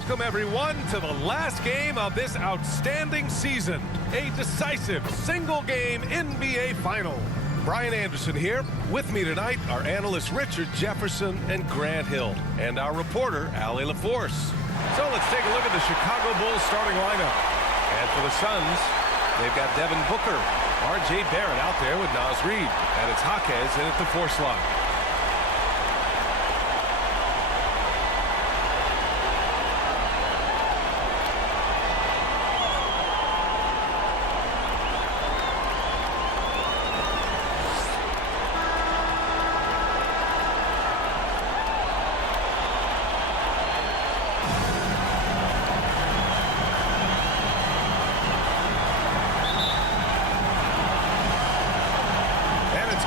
Welcome, everyone, to the last game of this outstanding season. A decisive single-game NBA Final. Brian Anderson here. With me tonight are analysts Richard Jefferson and Grant Hill, and our reporter, Allie LaForce. So let's take a look at the Chicago Bulls starting lineup. And for the Suns, they've got Devin Booker, R.J. Barrett out there with Naz Reid, and it's Jaquez in at the 4 slot.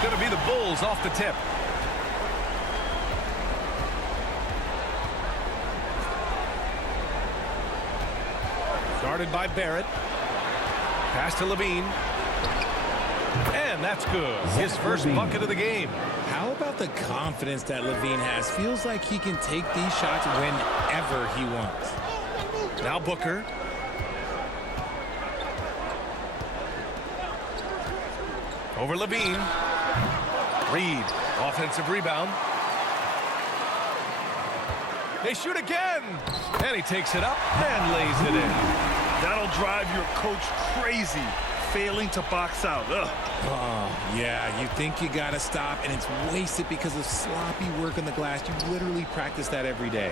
Going to be the Bulls off the tip. Started by Barrett. Pass to LaVine. And that's good. His first bucket of the game. How about the confidence that LaVine has? Feels like he can take these shots whenever he wants. Now Booker. Over LaVine. Reid, offensive rebound. They shoot again, and he takes it up and lays it in. That'll drive your coach crazy, failing to box out. Ugh. Oh, yeah, you think you got to stop, and it's wasted because of sloppy work on the glass. You literally practice that every day.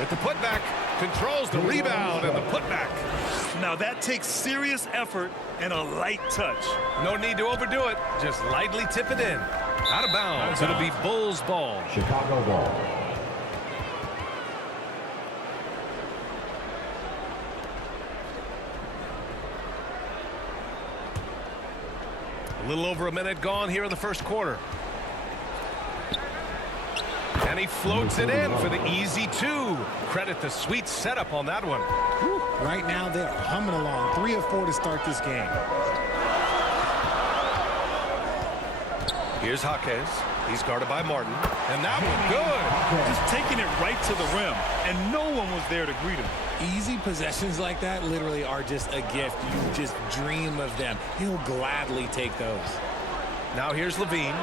With the putback, controls the rebound and the putback. Now that takes serious effort and a light touch. No need to overdo it. Just lightly tip it in. Out of bounds. It'll be Bulls ball. Chicago ball. A little over a minute gone here in the first quarter. And he floats it in for the easy 2. Credit the sweet setup on that one. Whew. Right now, they're humming along. 3 of 4 to start this game. Here's Jaquez. He's guarded by Martin. And that one good. Just taking it right to the rim, and no one was there to greet him. Easy possessions like that literally are just a gift. You just dream of them. He'll gladly take those. Now here's LaVine.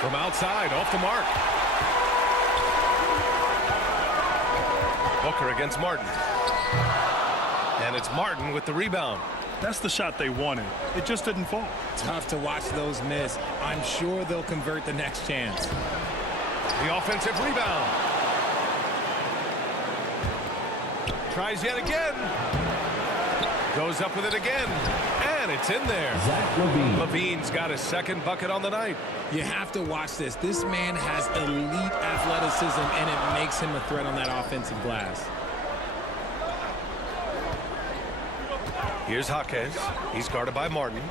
From outside, off the mark. Booker against Martin. And it's Martin with the rebound. That's the shot they wanted. It just didn't fall. Tough to watch those miss. I'm sure they'll convert the next chance. The offensive rebound. Tries yet again. Goes up with it again. And it's in there. LaVine's got his second bucket on the night. You have to watch this. This man has elite athleticism, and it makes him a threat on that offensive glass. Here's Jaquez. He's guarded by Martin.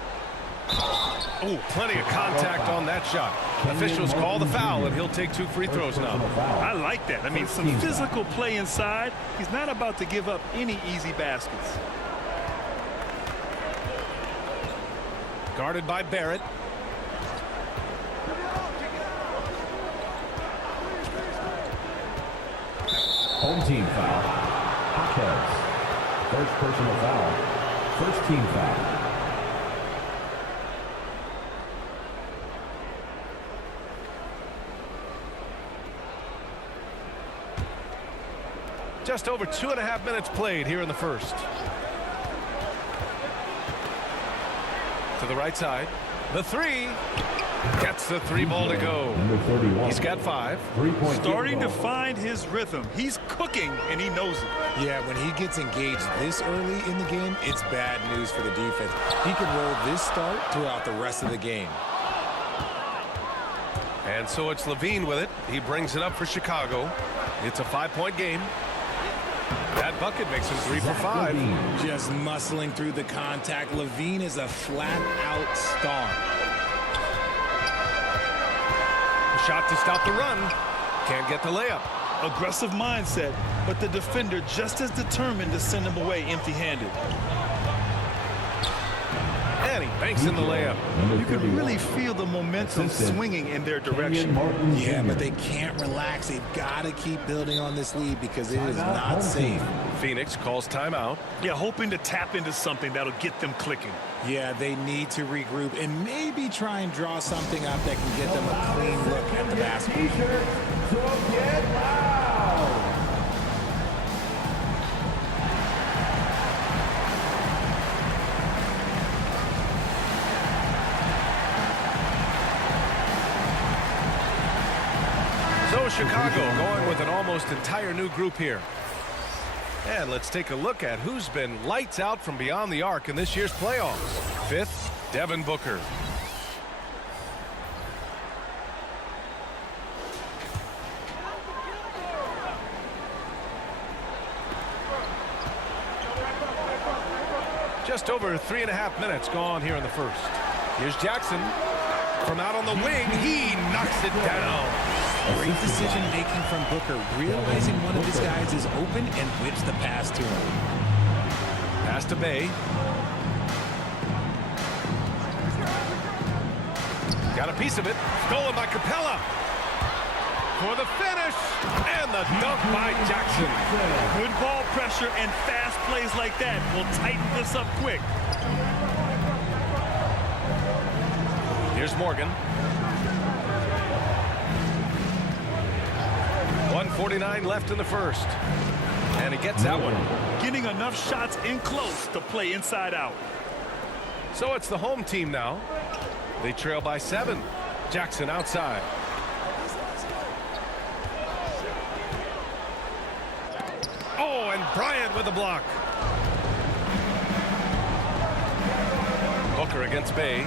Oh, plenty of contact on that shot. Officials call the foul, and he'll take 2 free throws now. I like that. I mean, some physical play inside. He's not about to give up any easy baskets. Guarded by Barrett. Home team foul. Jaquez. First personal foul. First team foul. Just over 2.5 minutes played here in the first. To the right side. The 3. Gets the 3 ball to go. He's got 5. Starting to find his rhythm. He's cooking, and he knows it. Yeah, when he gets engaged this early in the game, it's bad news for the defense. He can roll this start throughout the rest of the game. And so it's LaVine with it. He brings it up for Chicago. It's a 5-point game. That bucket makes him 3 for 5. Just muscling through the contact. LaVine is a flat-out star. A shot to stop the run. Can't get the layup. Aggressive mindset, but the defender just as determined to send him away empty-handed. And he banks in the layup. You can really feel the momentum swinging in their direction. Yeah, but they can't relax. They've got to keep building on this lead because it is not safe. Phoenix calls timeout. Yeah, hoping to tap into something that'll get them clicking. Yeah, they need to regroup and maybe try and draw something up that can get them a clean look at the basket. So get loud. So Chicago going with an almost entire new group here. And let's take a look at who's been lights out from beyond the arc in this year's playoffs. Fifth, Devin Booker. Just over 3.5 minutes gone here in the first. Here's Jackson. From out on the wing, he knocks it down. Great decision making from Booker, realizing one of his guys is open and whips the pass to him. Pass to Bay. Got a piece of it. Stolen by Capella. For the finish. And the dunk by Jackson. Good ball pressure and fast plays like that will tighten this up quick. Here's Morgan. 1:49 left in the first. And he gets that one. Getting enough shots in close to play inside out. So it's the home team now. They trail by 7. Jackson outside. Oh, and Bryant with a block. Booker against Bay.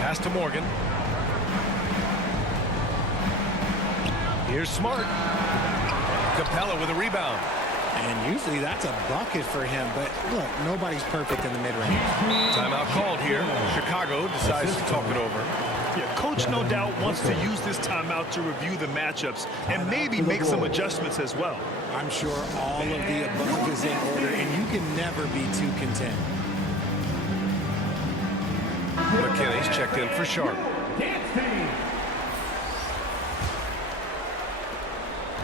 Pass to Morgan. Here's Smart. Capella with a rebound. And usually that's a bucket for him, but look, nobody's perfect in the mid-range. Timeout called here. Chicago decides to talk it over. Yeah, coach no doubt wants to use this timeout to review the matchups and maybe make some adjustments as well. I'm sure all of the above is in order, and you can never be too content. McKinney's checked in for Sharp.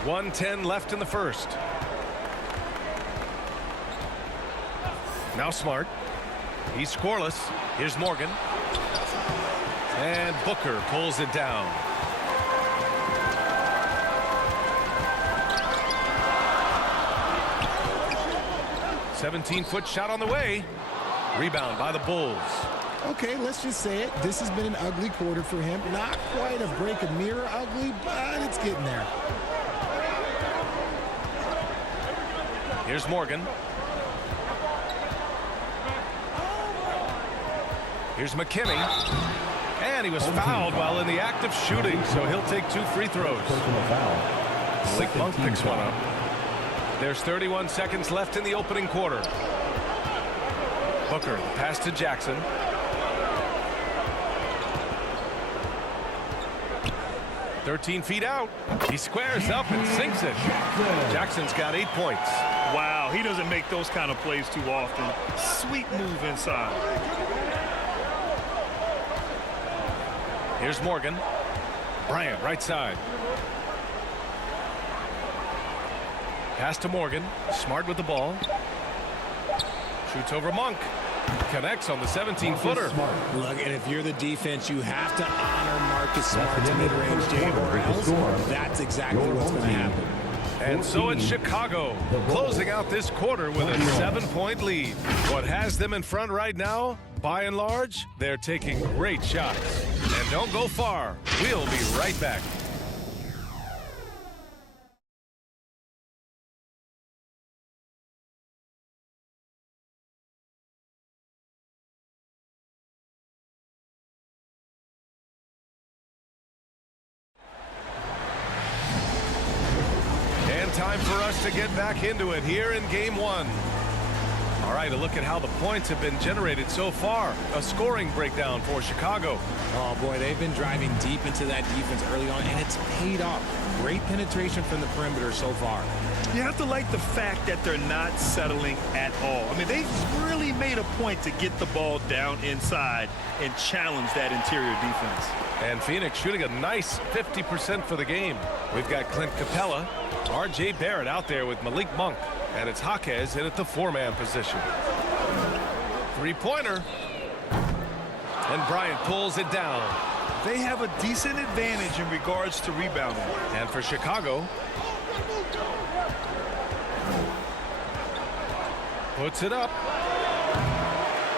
1:10 left in the first. Now Smart. He's scoreless. Here's Morgan. And Booker pulls it down. "17-foot shot on the way." Rebound by the Bulls. Okay, let's just say it. This has been an ugly quarter for him. Not quite a break a mirror ugly, but it's getting there. Here's Morgan. Here's McKinney. And he was fouled while in the act of shooting, so he'll take 2 free throws. Malik Monk picks one up. There's 31 seconds left in the opening quarter. Booker, pass to Jackson. "13 feet out." He squares up and sinks it. Jackson's got 8 points. Wow, he doesn't make those kind of plays too often. Sweet move inside. Here's Morgan. Bryant, right side. Pass to Morgan. Smart with the ball. Shoots over Monk. Connects on the 17-footer. Look, and if you're the defense, you have to honor Marcus Smart's mid-range game, or else that's exactly what's going to happen. And so it's Chicago closing out this quarter with a 7-point lead. What has them in front right now, by and large, they're taking great shots. And don't go far. We'll be right back. Time for us to get back into it here in game 1. All right, a look at how the points have been generated so far. A scoring breakdown for Chicago. Oh, boy, they've been driving deep into that defense early on, and it's paid off. Great penetration from the perimeter so far. You have to like the fact that they're not settling at all. I mean, they've really made a point to get the ball down inside and challenge that interior defense. And Phoenix shooting a nice 50% for the game. We've got Clint Capella, R.J. Barrett out there with Malik Monk, and it's Jaquez in at the four-man position. Three-pointer. And Bryant pulls it down. They have a decent advantage in regards to rebounding. And for Chicago, puts it up.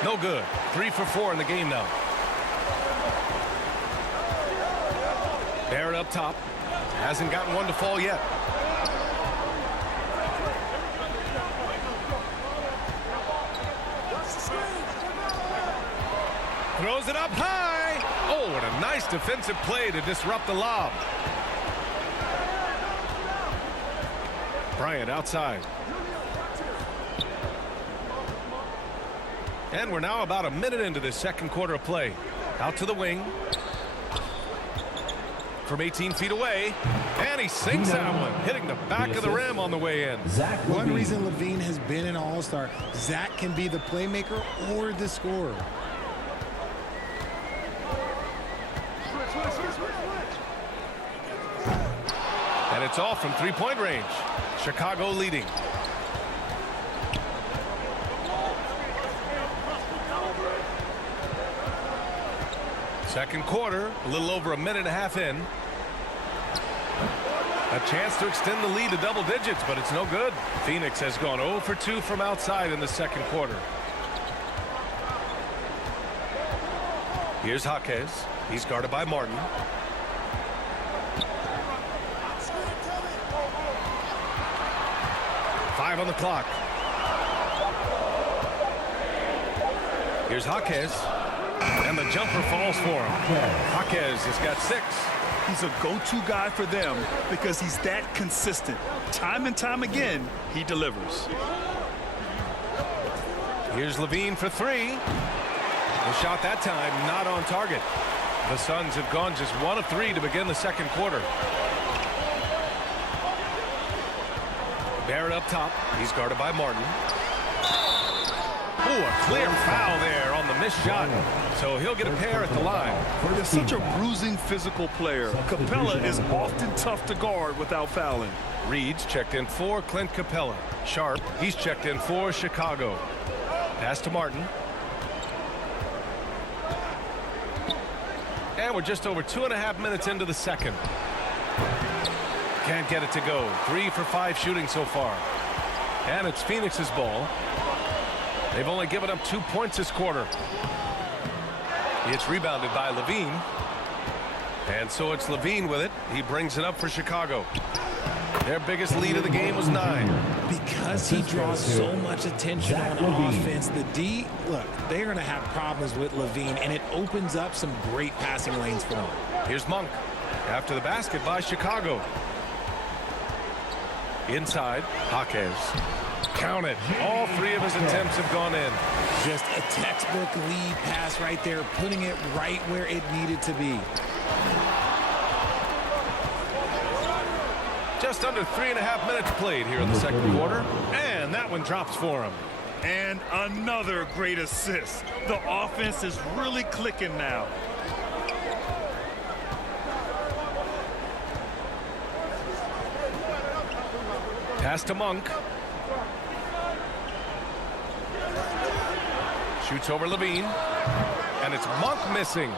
No good. 3 for 4 in the game now. Barrett up top. Hasn't gotten one to fall yet. Throws it up high. Oh, what a nice defensive play to disrupt the lob. Bryant outside. And we're now about a minute into this second quarter of play. Out to the wing. From 18 feet away. And he sinks that one, hitting the back of the rim on the way in. One reason LaVine has been an all-star, Zach can be the playmaker or the scorer. And it's off from three-point range. Chicago leading. Second quarter, a little over a minute and a half in. A chance to extend the lead to double digits, but it's no good. Phoenix has gone 0 for 2 from outside in the second quarter. Here's Jaquez. He's guarded by Martin. Five on the clock. Here's Jaquez. And the jumper falls for him. Jaquez has got 6. He's a go-to guy for them because he's that consistent. Time and time again, he delivers. Here's LaVine for 3. The shot that time not on target. The Suns have gone just 1 of 3 to begin the second quarter. Barrett up top. He's guarded by Martin. Oh, a clear foul there on the missed shot. So he'll get a pair at the line. They're such a bruising physical player. Capella is often tough to guard without fouling. Reed's checked in for Clint Capella. Sharp, he's checked in for Chicago. Pass to Martin. And we're just over 2.5 minutes into the second. Can't get it to go. 3 for 5 shooting so far. And it's Phoenix's ball. They've only given up 2 points this quarter. It's rebounded by LaVine. And so it's LaVine with it. He brings it up for Chicago. Their biggest lead of the game was 9. Because he draws so much attention on offense, the D, look, they're going to have problems with LaVine, and it opens up some great passing lanes for him. Here's Monk. After the basket by Chicago. Inside, Jaquez. Count it. All 3 of his attempts have gone in. Just a textbook lead pass right there, putting it right where it needed to be. Just under 3.5 minutes played here in the second quarter. And that one drops for him. And another great assist. The offense is really clicking now. Pass to Monk. Shoots over LaVine. And it's Monk missing.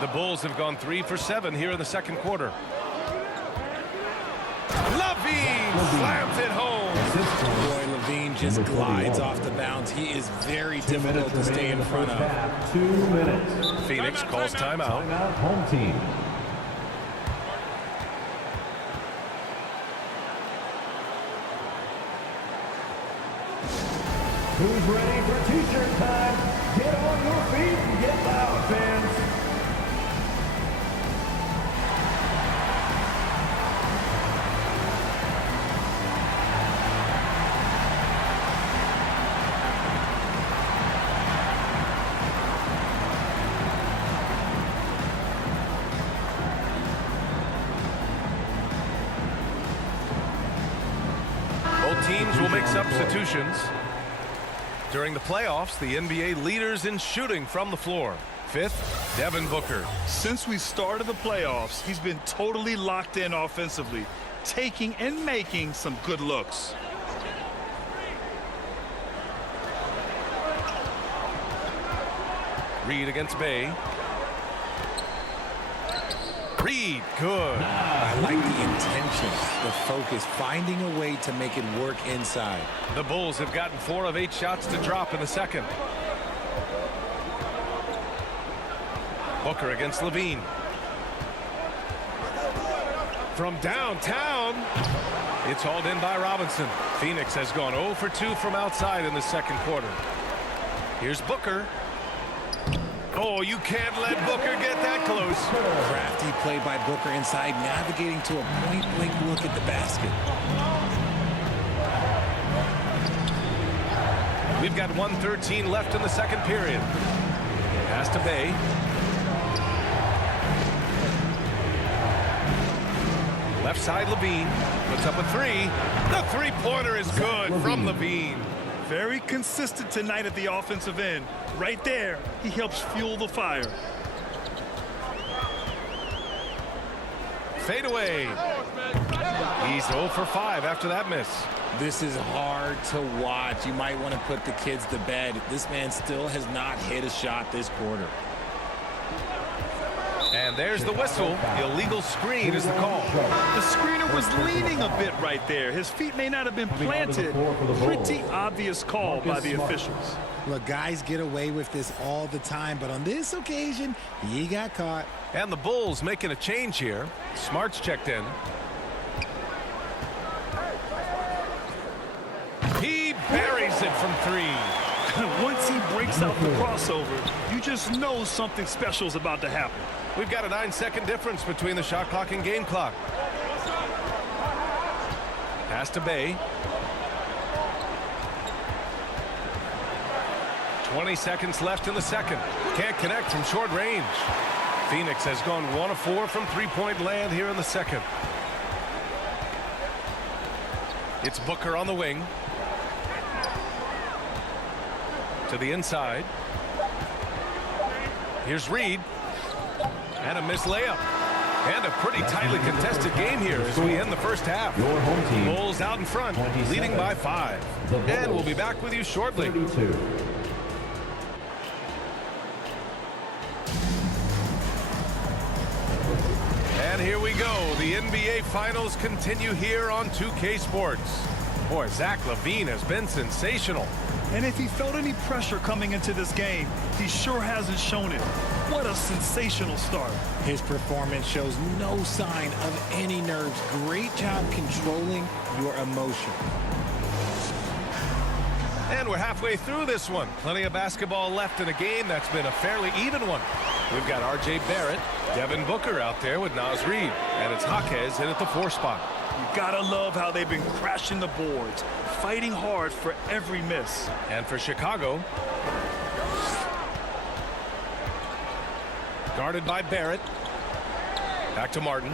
The Bulls have gone 3 for 7 here in the second quarter. LaVine slams it home. Boy, LaVine just glides off the bounce. He is very difficult to stay in front of. 2 minutes. Phoenix calls timeout. Timeout, home team. Who's ready for t-shirt time? Get on your feet and get loud, fans. will make substitutions. During the playoffs, the NBA leaders in shooting from the floor. Fifth, Devin Booker. Since we started the playoffs, he's been totally locked in offensively, taking and making some good looks. Reed against Bay. Reed, good. I like the intention, the focus, finding a way to make it work inside. The Bulls have gotten 4 of 8 shots to drop in the second. Booker against Levine. From downtown, it's hauled in by Robinson. Phoenix has gone 0 for 2 from outside in the second quarter. Here's Booker. Oh, you can't let Booker get that close. Crafty play by Booker inside, navigating to a point-blank look at the basket. We've got 1:13 left in the second period. Pass to Bay. Left side, Levine puts up a 3. The three-pointer is good from Levine. Very consistent tonight at the offensive end. Right there, he helps fuel the fire. Fade away. He's 0 for 5 after that miss. This is hard to watch. You might want to put the kids to bed. This man still has not hit a shot this quarter. And there's the whistle. Illegal screen is the call. The screener was leaning a bit right there. His feet may not have been planted. Pretty obvious call by the officials. Look, guys get away with this all the time, but on this occasion, he got caught. And the Bulls making a change here. Smart's checked in. He buries it from 3. Once he breaks out the crossover, you just know something special is about to happen. We've got a 9-second difference between the shot clock and game clock. Pass to Bay. 20 seconds left in the second. Can't connect from short range. Phoenix has gone 1 of 4 from three-point land here in the second. It's Booker on the wing. To the inside. Here's Reed. And a missed layup. And a pretty tightly contested game here as we end the first half. Your home team. Bulls out in front, leading by 5. And we'll be back with you shortly. 32. And here we go. The NBA Finals continue here on 2K Sports. Boy, Zach LaVine has been sensational. And if he felt any pressure coming into this game, he sure hasn't shown it. What a sensational start. His performance shows no sign of any nerves. Great job controlling your emotion. And we're halfway through this one. Plenty of basketball left in a game that's been a fairly even one. We've got R.J. Barrett, Devin Booker out there with Naz Reid, and it's Jaquez in at the 4 spot. You gotta love how they've been crashing the boards, fighting hard for every miss. And for Chicago, guarded by Barrett. Back to Martin.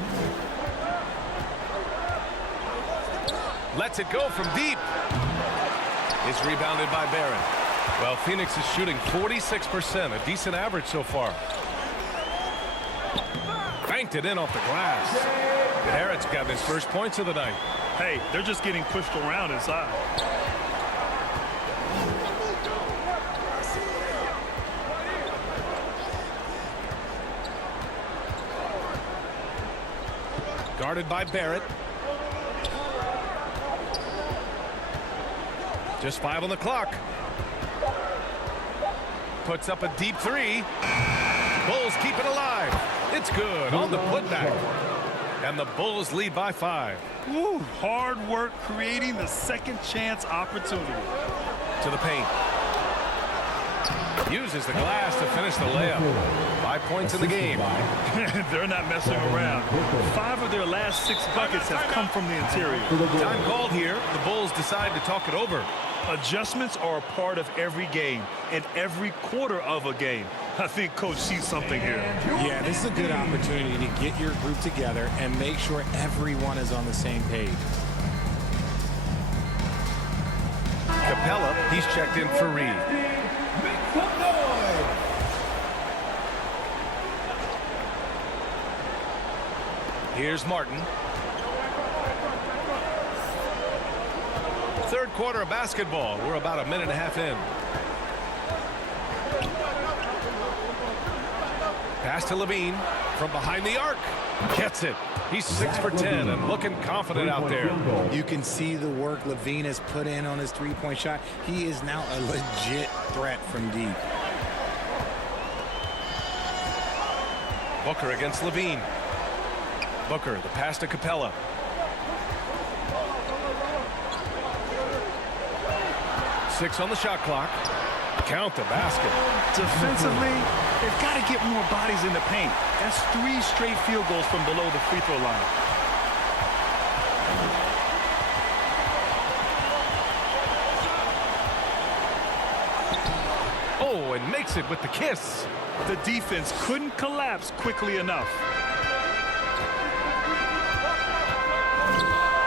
Lets it go from deep. It's rebounded by Barrett. Well, Phoenix is shooting 46%, a decent average so far. Banked it in off the glass. Barrett's got his first points of the night. Hey, they're just getting pushed around inside. Guarded by Barrett. Just 5 on the clock. Puts up a deep 3. Bulls keep it alive. It's good on the putback. And the Bulls lead by 5. Woo, hard work creating the second chance opportunity. To the paint. Uses the glass to finish the layup. 5 points in the game. They're not messing around. 5 of their last 6 buckets have come from the interior. Time called here. The Bulls decide to talk it over. Adjustments are a part of every game and every quarter of a game. I think Coach sees something here. Yeah, this is a good opportunity to get your group together and make sure everyone is on the same page. Capella. He's checked in for Reed. Here's Martin. Third quarter of basketball. We're about a minute and a half in. Pass to Levine from behind the arc. Gets it. He's 6 for 10 and looking confident out there. You can see the work Levine has put in on his three-point shot. He is now a legit threat from deep. Booker against Levine. Booker, the pass to Capella. Six on the shot clock. Count the basket. Defensively, they've got to get more bodies in the paint. That's 3 straight field goals from below the free throw line. Oh, and makes it with the kiss. The defense couldn't collapse quickly enough.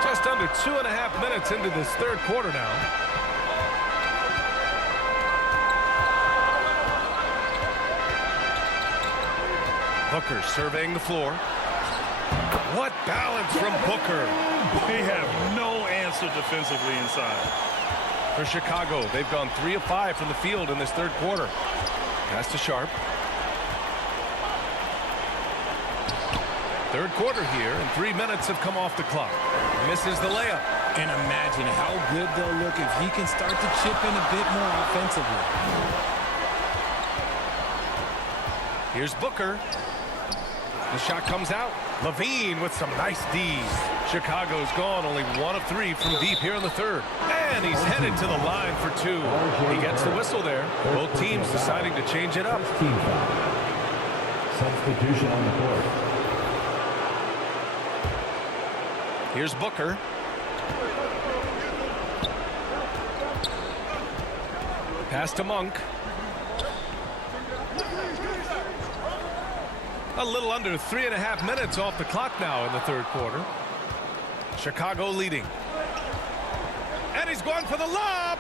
Just under 2.5 minutes into this third quarter now. Booker surveying the floor. What balance from Booker. They have no answer defensively inside. For Chicago, they've gone 3 of 5 from the field in this third quarter. Pass to Sharp. Third quarter here, and 3 minutes have come off the clock. Misses the layup. And imagine how good they'll look if he can start to chip in a bit more offensively. Here's Booker. The shot comes out. Levine with some nice D's. Chicago's gone only 1 of 3 from deep here in the third. And he's headed to the line for 2. He gets the whistle there. Both teams deciding to change it up. Team foul. Substitution on the court. Here's Booker. Pass to Monk. A little under 3.5 minutes off the clock now in the third quarter. Chicago leading. And he's going for the lob.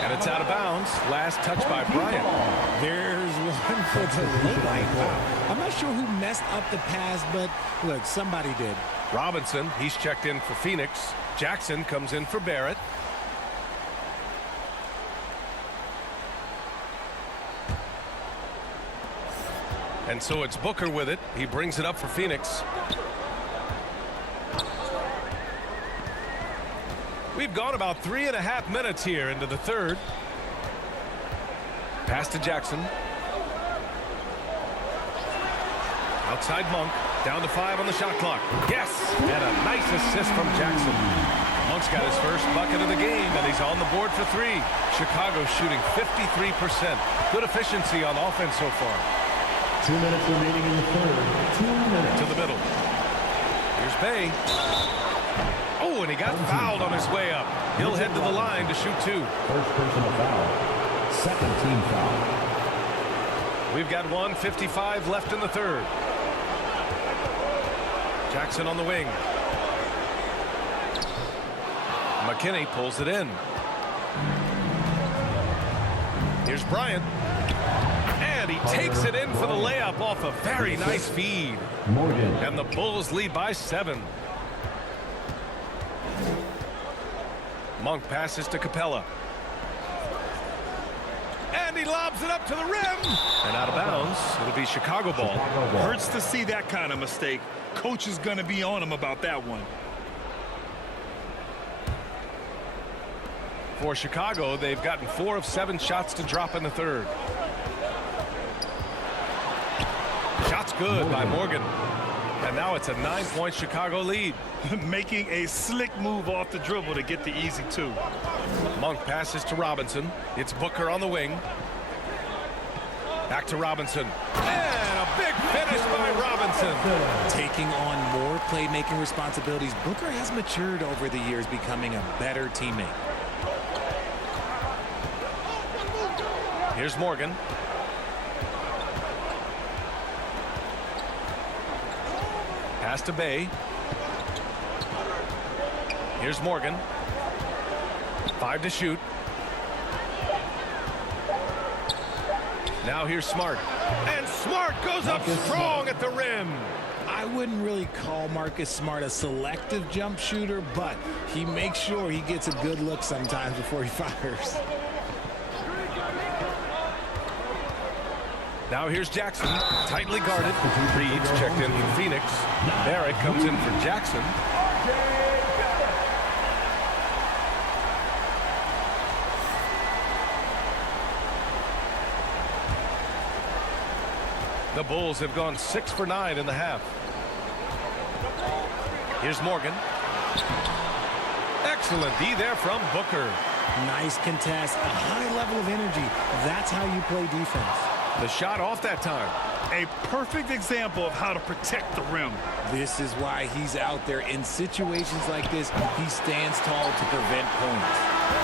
And it's out of bounds. Last touch by Bryant. There's one for the low light. Wow. I'm not sure who messed up the pass, but look, somebody did. Robinson, he's checked in for Phoenix. Jackson comes in for Barrett. And so it's Booker with it. He brings it up for Phoenix. We've gone about 3.5 minutes here into the third. Pass to Jackson. Outside Monk. Down to 5 on the shot clock. Yes! And a nice assist from Jackson. Monk's got his first bucket of the game, and he's on the board for 3. Chicago shooting 53%. Good efficiency on offense so far. 2 minutes remaining in the third. 2 minutes. To the middle. Here's Bay. Oh, and he got fouled on his way up. He'll head to the line to shoot 2. First personal foul. Second team foul. We've got 1:55 left in the third. Jackson on the wing. McKinney pulls it in. Here's Bryant. And he takes it in for the layup off a very nice feed. Morgan. And the Bulls lead by 7. Monk passes to Capella. And he lobs it up to the rim. And out of bounds. It'll be Chicago ball. Hurts to see that kind of mistake. Coach is going to be on him about that one. For Chicago, they've gotten 4 of 7 shots to drop in the third. Shot's good by Morgan. And now it's a 9-point Chicago lead. Making a slick move off the dribble to get the easy 2. Monk passes to Robinson. It's Booker on the wing. Back to Robinson. And a big finish by Robinson. Taking on more playmaking responsibilities, Booker has matured over the years, becoming a better teammate. Here's Morgan. Pass to Bay. Here's Morgan. 5 to shoot. Now here's Smart. And Smart goes up strong at the rim. I wouldn't really call Marcus Smart a selective jump shooter, but he makes sure he gets a good look sometimes before he fires. Now here's Jackson, tightly guarded. Reed's checked in for Phoenix. Barrett comes in for Jackson. The Bulls have gone 6 for 9 in the half. Here's Morgan. Excellent D there from Booker. Nice contest, a high level of energy. That's how you play defense. The shot off that time. A perfect example of how to protect the rim. This is why he's out there. In situations like this, he stands tall to prevent points.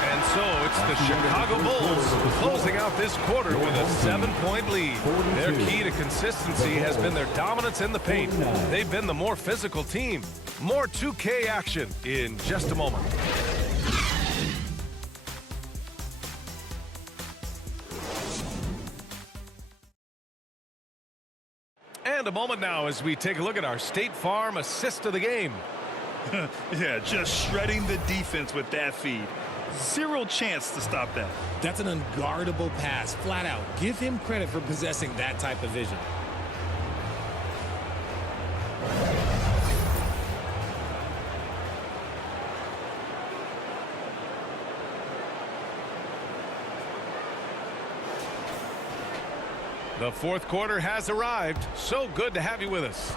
And so it's the Chicago Bulls closing out this quarter with a 7-point lead. Their key to consistency has been their dominance in the paint. They've been the more physical team. More 2K action in just a moment. And a moment now as we take a look at our State Farm assist of the game. Yeah, just shredding the defense with that feed. Zero chance to stop that. That's an unguardable pass, flat out. Give him credit for possessing that type of vision. The fourth quarter has arrived. So good to have you with us.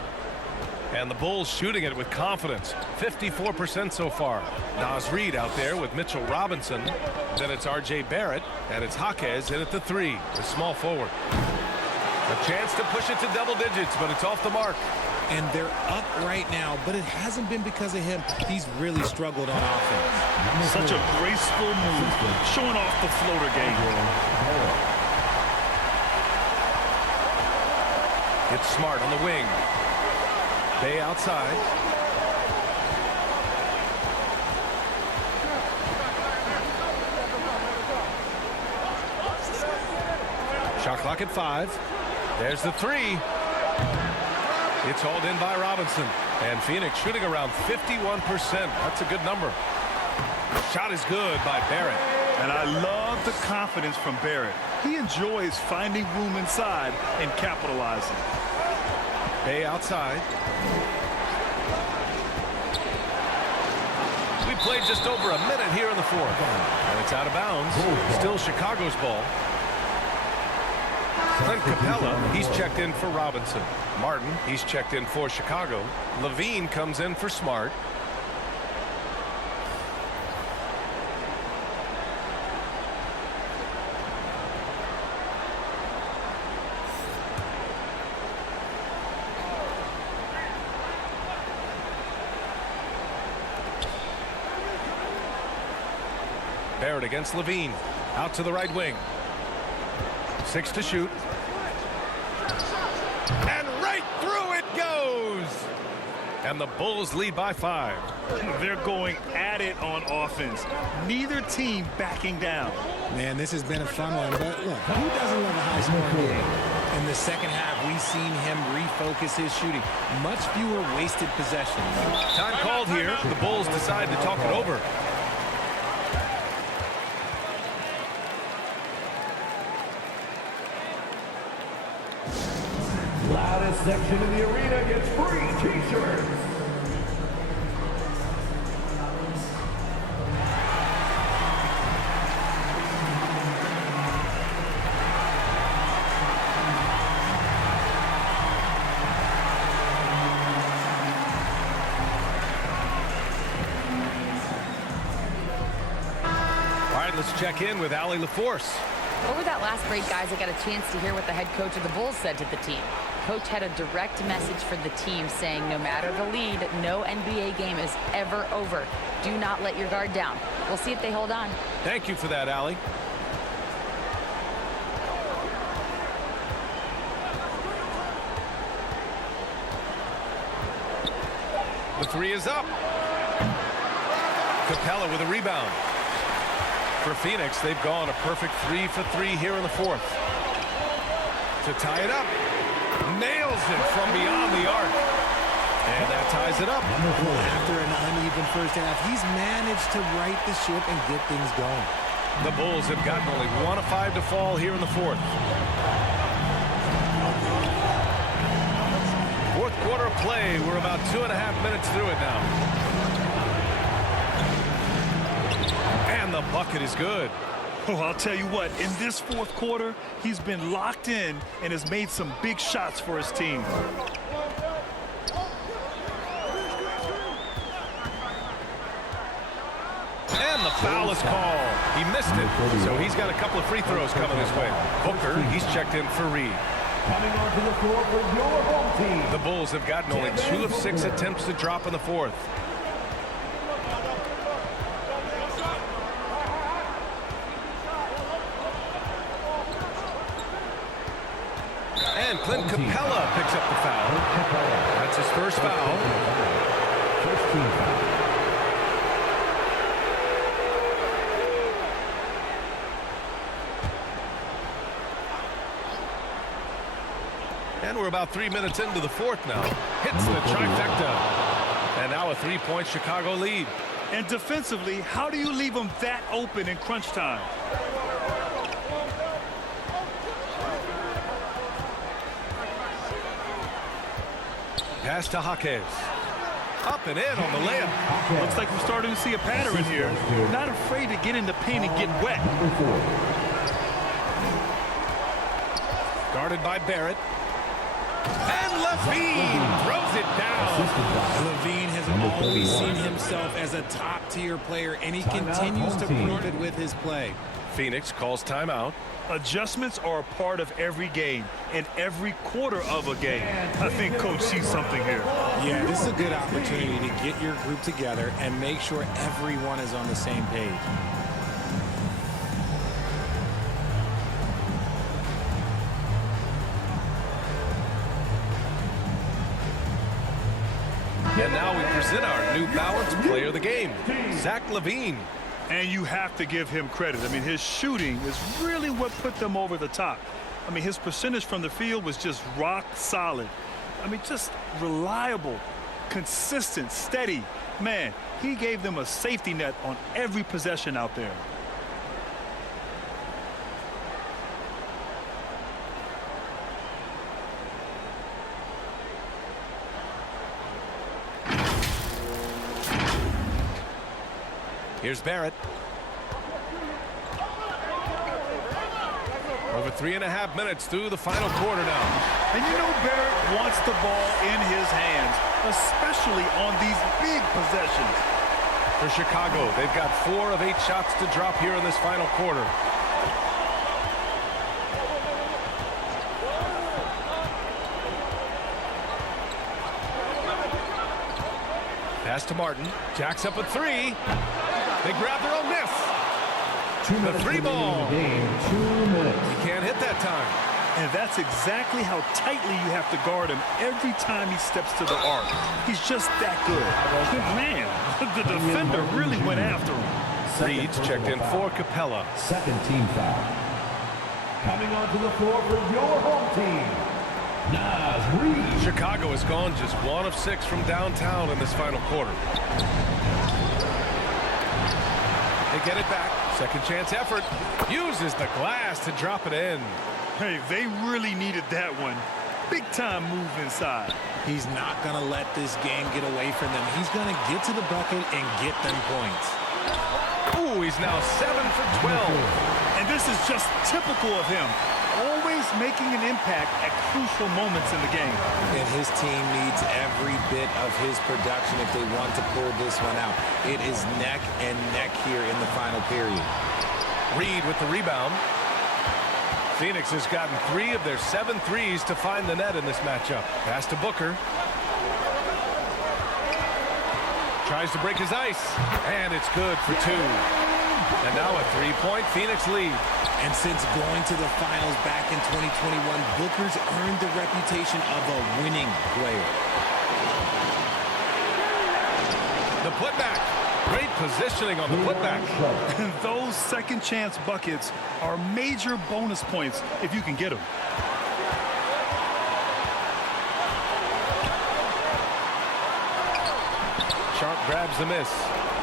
And the Bulls shooting it with confidence. 54% so far. Naz Reid out there with Mitchell Robinson. Then it's R.J. Barrett. And it's Jaquez in at the 3, the small forward. A chance to push it to double digits, but it's off the mark. And they're up right now, but it hasn't been because of him. He's really struggled on offense. Such a graceful move, showing off the floater game. It's Smart on the wing. Bay outside. Shot clock at 5. There's the 3. It's hauled in by Robinson. And Phoenix shooting around 51%. That's a good number. Shot is good by Barrett. And I love the confidence from Barrett. He enjoys finding room inside and capitalizing. Bay outside. We played just over a minute here in the fourth. And it's out of bounds. Still Chicago's ball. Clint Capella, he's checked in for Robinson. Martin, he's checked in for Chicago. Levine comes in for Smart. Barrett against Levine. Out to the right wing. 6 to shoot. And right through it goes. And the Bulls lead by 5. They're going at it on offense. Neither team backing down. Man, this has been a fun one, but look, who doesn't love a high-scoring game? In the second half, we've seen him refocus his shooting. Much fewer wasted possessions. Time called here. The Bulls decide to talk it over. Loudest section in the arena gets free t-shirts. All right, let's check in with Allie LaForce. Over that last break, guys, I got a chance to hear what the head coach of the Bulls said to the team. Coach had a direct message for the team saying no matter the lead, no NBA game is ever over. Do not let your guard down. We'll see if they hold on. Thank you for that, Allie. The 3 is up. Capella with a rebound. For Phoenix, they've gone a perfect 3 for 3 here in the fourth. to tie it up. Nails it from beyond the arc. And that ties it up. After an uneven first half, he's managed to right the ship and get things going. The Bulls have gotten only 1 of 5 to fall here in the fourth. Fourth quarter of play. We're about 2.5 minutes through it now. And the bucket is good. Oh, I'll tell you what, in this fourth quarter, he's been locked in and has made some big shots for his team. And the foul is called. He missed it, so he's got a couple of free throws coming his way. Booker, he's checked in for Reed. Coming onto the floor for your home team. The Bulls have gotten only 2 of 6 attempts to drop in the fourth. And Clint Capella picks up the foul. That's his first foul. First team foul. And we're about 3 minutes into the fourth now. Hits the trifecta. And now a 3-point Chicago lead. And defensively, how do you leave them that open in crunch time? Pass to Jaquez. Up and in on the layup. Looks like we're starting to see a pattern here. Not afraid to get in the paint and get wet. Guarded by Barrett. And Levine throws it down. Levine has always seen himself as a top-tier player, and he continues to prove it with his play. Phoenix calls timeout. Adjustments are a part of every game and every quarter of a game. I think Coach sees something here. Yeah, this is a good opportunity to get your group together and make sure everyone is on the same page. And now we present our New Balance player of the game, Zach LaVine. And you have to give him credit. I mean, his shooting is really what put them over the top. I mean, his percentage from the field was just rock solid. I mean, just reliable, consistent, steady. Man, he gave them a safety net on every possession out there. Here's Barrett. Over 3.5 minutes through the final quarter now. And you know Barrett wants the ball in his hands, especially on these big possessions. For Chicago, they've got 4 of 8 shots to drop here in this final quarter. Pass to Martin. Jacks up a 3. They grab their own miss. 2 minutes the 3 ball. in the game. 2 minutes. He can't hit that time. And that's exactly how tightly you have to guard him every time he steps to the arc. He's just that good. Man, the defender really went after him. Reed's checked in for Capella. Second team foul. Coming onto the floor for your home team, Naz Reid. Chicago has gone just 1 of 6 from downtown in this final quarter. They get it back. Second chance effort. Uses the glass to drop it in. Hey, they really needed that one. Big time move inside. He's not going to let this game get away from them. He's going to get to the bucket and get them points. Ooh, he's now 7 for 12. And this is just typical of him. Always making an impact at crucial moments in the game. And his team needs every bit of his production if they want to pull this one out. It is neck and neck here in the final period. Reed with the rebound. Phoenix has gotten 3 of their 7 threes to find the net in this matchup. Pass to Booker. Tries to break his ice. And it's good for 2. And now a 3-point Phoenix lead. And since going to the finals back in 2021, Booker's earned the reputation of a winning player. The putback. Great positioning on the putback. And those second chance buckets are major bonus points if you can get them. Sharp grabs the miss.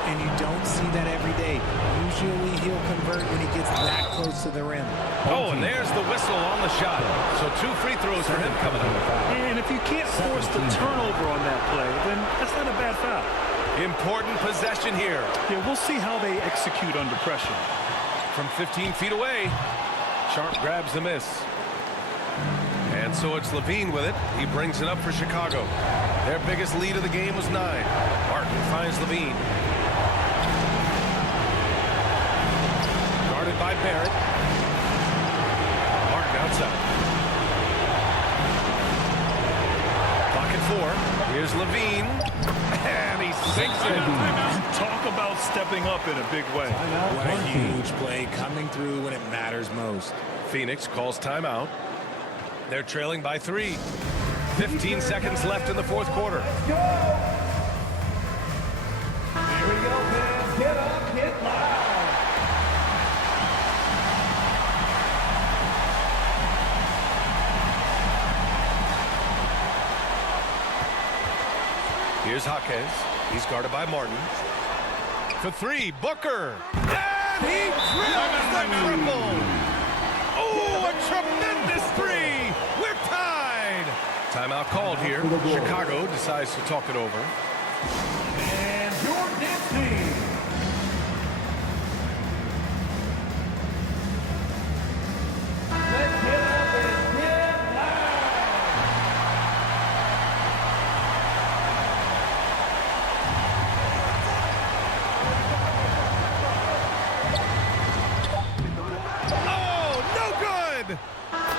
And you don't see that every day. Usually he'll convert when he gets that close to the rim. Oh, and there's the whistle on the shot. So 2 free throws for him coming up. And if you can't force the turnover on that play, then that's not a bad foul. Important possession here. Yeah, we'll see how they execute under pressure. From 15 feet away, Sharp grabs the miss. And so it's Levine with it. He brings it up for Chicago. Their biggest lead of the game was 9. Martin finds Levine. Guarded by Barrett. Martin outside. Clock at 4. Here's Levine. And he sinks it. Talk about stepping up in a big way. What a huge play coming through when it matters most. Phoenix calls timeout. They're trailing by 3. 15 seconds left in the fourth quarter. Here we go, fans. Get up, get loud. Here's Jaquez. He's guarded by Martin. For 3, Booker. And he drills the triple. Oh, a tremendous 3. We're tied. Timeout called here. Chicago decides to talk it over. And your dance team. Let's get up and get loud. Oh, no good.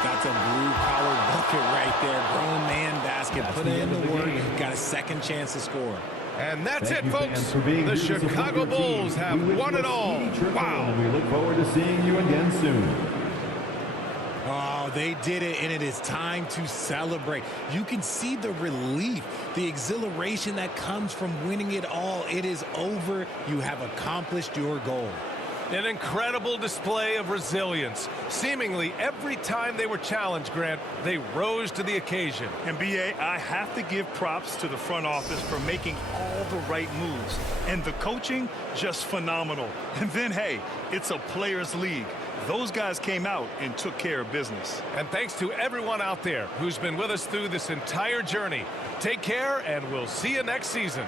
That's a blue-collar bucket right there. Grown man basket. Put in the work. Got a second chance to score. And that's Thank it, you, folks. fans, for being The here to support Chicago your team. Bulls have We wish won you it a all. speedy triple, Wow. and we look forward to seeing you again soon. Oh, they did it, and it is time to celebrate. You can see the relief, the exhilaration that comes from winning it all. It is over. You have accomplished your goal. An incredible display of resilience. Seemingly every time they were challenged, Grant, they rose to the occasion. And B.A., I have to give props to the front office for making all the right moves. And the coaching, just phenomenal. And then, hey, it's a players' league. Those guys came out and took care of business. And thanks to everyone out there who's been with us through this entire journey. Take care, and we'll see you next season.